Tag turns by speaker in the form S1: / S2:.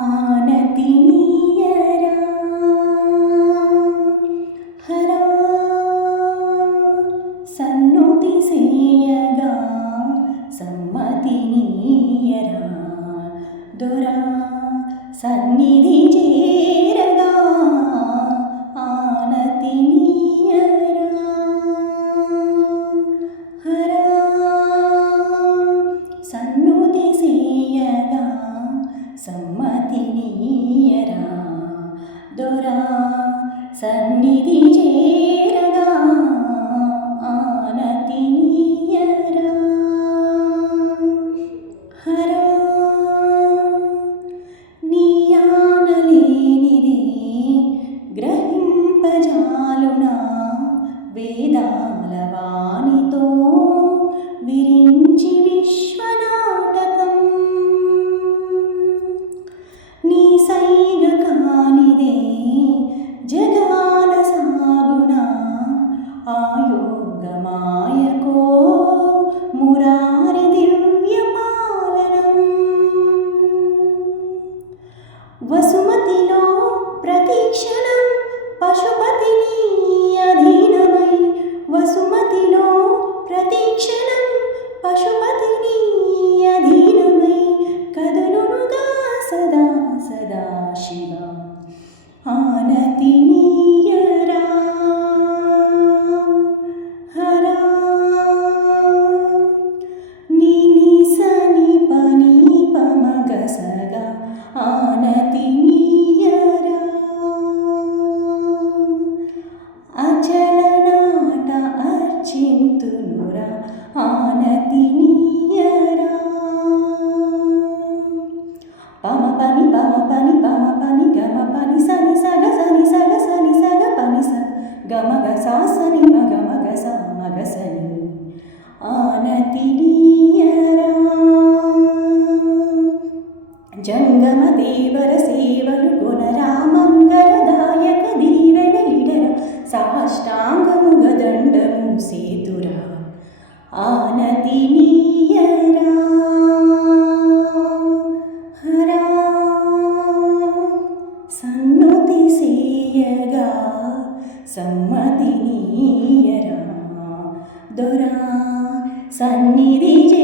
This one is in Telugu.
S1: ആനതിനീയരാ ഹരാ. സന്നുതി സേയക. സമ്മതിനീയരാ ദുരാ. സന്നിധി ചേരക. ആനതിനീയരാ ഹരാ. സന്നുതി സമ്മ సన్నిధి చేరగా వసుమతిలో ప్రతిక్షణం పశుపతిని అధీనమై వసుమతిలో ప్రతిక్షణం పశుపతిని అధీనమై కదలునుగా సదా సదా శివ. ఆనతిని आनतिनियरा पमपनि पम पनि पम पनि गम पनि सनि सग सनि सग सनि सग पनि स गमग सा सनि मग मग सा मग सनि आनतिनियरा जङ्गमदेवरसेवल पुनरामङ्गलदायक दीवनलीडर साष्टाङ्गदण्डं सेतुर ఆనతి నీయరా హరా. సన్నుతి సేయగా సమ్మతి నీయరా దొరా. సన్నిధి